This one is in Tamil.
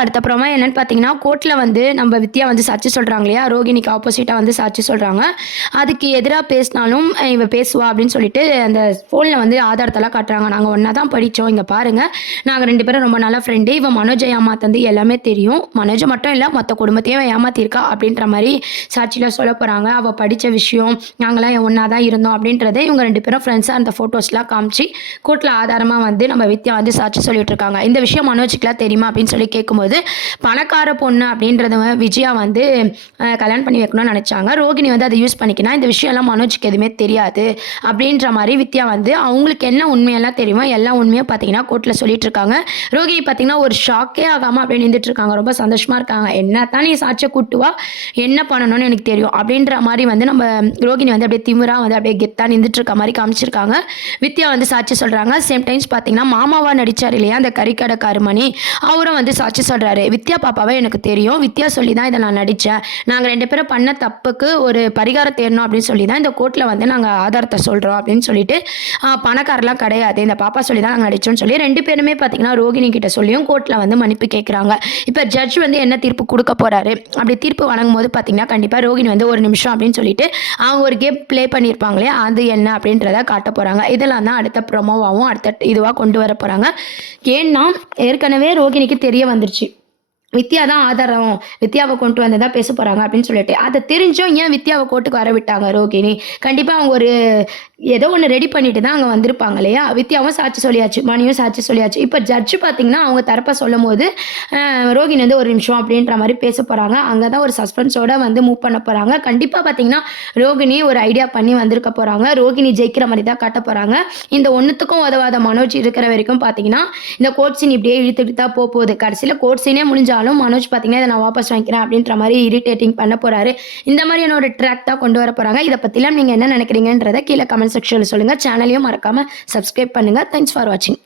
அடுத்தப்புறமா என்னன்னு பார்த்தீங்கன்னா, கோர்ட்ல வந்து நம்ம வித்யா வந்து சாட்சி சொல்றாங்க இல்லையா? ரோகிணிக்கு ஆப்போசிட்டா வந்து சாட்சி சொல்றாங்க. அதுக்கு எதிரா பேசினாலும், இவ பேசுவா அப்படின்னு சொல்லிட்டு அந்த ஃபோன்ல வந்து ஆதாரத்தெல்லாம் காட்டுறாங்க. நாங்க ஒண்ணா தான் படிச்சோம். இங்க பாருங்க. நாங்க 2 பேரும் ரொம்ப நல்ல ஃப்ரெண்டு. இவ மனோஜ ஏமாத்துனது எல்லாமே தெரியும். மனோஜ மட்டும் இல்ல, மொத்த குடும்பத்தையும் இவ ஏமாத்தியிருக்கா அப்படின்ற மாரி சாட்சியில சொல்லப் போறாங்க. அவ படிச்ச விஷயம், நாங்கலாம் ஒண்ணா தான் இருந்தோம் அப்படின்றத இவங்க 2 பேரும் ஃப்ரெண்ட்ஸா அந்த ஃபோட்டோஸ்லாம் காமிச்சு, கோர்ட்ல ஆதாரமா வந்து நம்ம வித்யா வந்து சாட்சி சொல்லிட்டு இருக்காங்க. இந்த விஷயம் மனோஜுக்குலாம் தெரியுமா அப்படின்னு சொல்லி கேட்கும்போது, பணக்கார பொண்ணு அப்படின்றத விஜயா வந்து கல்யாணம் பண்ணி வைக்கணும்னு நினைச்சாங்க. ரோகிணி வந்து அதை யூஸ் பண்ணிக்கினா இந்த விஷயம் எல்லாம் மனோஜுக்கு எதுவுமே தெரியாது அப்படின்ற மாதிரி வித்யா வந்து அவங்களுக்கு என்ன உண்மையெல்லாம் தெரியுமோ எல்லா உண்மையும் பார்த்தீங்கன்னா கோர்ட்டில் சொல்லிட்டு இருக்காங்க. ரோகிணி பார்த்தீங்கன்னா ஒரு ஷாக்கே ஆகாமல் அப்படியே நின்றுட்டு இருக்காங்க. ரொம்ப சந்தோஷமா இருக்காங்க. என்ன தான் நீ சாட்சியை கூட்டுவா, என்ன பண்ணணும்னு எனக்கு தெரியும் அப்படின்ற மாதிரி வந்து நம்ம ரோகிணி வந்து அப்படியே திமிரா வந்து அப்படியே கெத்தா நின்றுட்டு இருக்க மாதிரி காமிச்சிருக்காங்க. வித்யா வந்து சாட்சி சொல்றாங்க. சேம் டைம்ஸ் பார்த்தீங்கன்னா மாமாவா நடிச்சார் இல்லையா அந்த கறிக்கடைக்காரு மணி, அவரும் வந்து சாட்சி சொல்றாரு. வித்யா பாப்பாவை எனக்கு தெரியும். வித்யா சொல்லி தான் இதை நான் நடித்தேன். நாங்கள் 2 பேரும் பண்ண தப்புக்கு ஒரு பரிகாரம் தேடணும் அப்படின்னு சொல்லி தான் இந்த கோர்ட்டில் வந்து நாங்கள் ஆதாரத்தை சொல்கிறோம் அப்படின்னு சொல்லிட்டு, பணக்காரெல்லாம் கிடையாது, இந்த பாப்பா சொல்லி தான் நாங்கள் நடித்தோம்னு சொல்லி 2 பேருமே பார்த்தீங்கன்னா ரோகிணி கிட்ட சொல்லியும் கோர்ட்டில் வந்து மன்னிப்பு கேட்குறாங்க. இப்போ ஜட்ஜ் வந்து என்ன தீர்ப்பு கொடுக்க போறாரு, அப்படி தீர்ப்பு வழங்கும் போது பார்த்தீங்கன்னா கண்டிப்பாக ரோகிணி வந்து ஒரு நிமிஷம் அப்படின்னு சொல்லிட்டு அவங்க ஒரு கேம் ப்ளே பண்ணியிருப்பாங்களே அது என்ன அப்படின்றத காட்ட போகிறாங்க. இதெல்லாம் தான் அடுத்த ப்ரொமோவாகவும் அடுத்த இதுவாக கொண்டு வர போகிறாங்க. ஏன்னா ஏற்கனவே ரோகிணிக்கு தெரிய வந்துருச்சு வித்யா தான் ஆதாரம், வித்யாவை கொண்டு வந்து தான் பேச போறாங்க அப்படின்னு சொல்லிட்டு. அதை தெரிஞ்சும் ஏன் வித்யாவை கோர்ட்டுக்கு வர விட்டாங்க ரோகிணி? கண்டிப்பா அவங்க ஒரு ஏதோ ஒன்று ரெடி பண்ணிட்டு தான் அங்கே வந்திருப்பாங்க இல்லையா? வித்யாவும் சாட்சி சொல்லியாச்சு, மணியும் சாட்சி சொல்லியாச்சு. இப்போ ஜட்ஜு பார்த்தீங்கன்னா அவங்க தரப்பை சொல்லும் போது ரோகிணி வந்து ஒரு நிமிஷம் அப்படின்ற மாதிரி பேச போறாங்க. அங்கே தான் ஒரு சஸ்பென்ஸோட வந்து மூவ் பண்ண போறாங்க. கண்டிப்பா பார்த்தீங்கன்னா ரோகிணி ஒரு ஐடியா பண்ணி வந்திருக்க போறாங்க. ரோகிணி ஜெயிக்கிற மாதிரி தான் காட்ட போறாங்க. இந்த ஒன்றுத்துக்கும் உதவாத மனோஜ் இருக்கிற வரைக்கும் பார்த்தீங்கன்னா இந்த கோர்ட் சீன் இப்படியே இழுத்துட்டு தான் போகுது. கடைசியில் கோர்ட் சீனே முடிஞ்சாலும் மனோஜ் பார்த்தீங்கன்னா இதை நான் வாபஸ் வாங்கிக்கிறேன் அப்படின்ற மாதிரி இரிட்டேட்டிங் பண்ண போறாரு. இந்த மாதிரியான ஒரு ட்ராக் தான் கொண்டு வர போறாங்க. இதை பற்றிலாம் நீங்கள் என்ன நினைக்கிறீங்கன்றதை கீழே கமெண்ட் செக்ஷனில் சொல்லுங்கள். சேனலையும் மறக்காமல் சப்ஸ்கிரைப் பண்ணுங்கள். தேங்க்ஸ் ஃபார் வாட்சிங்.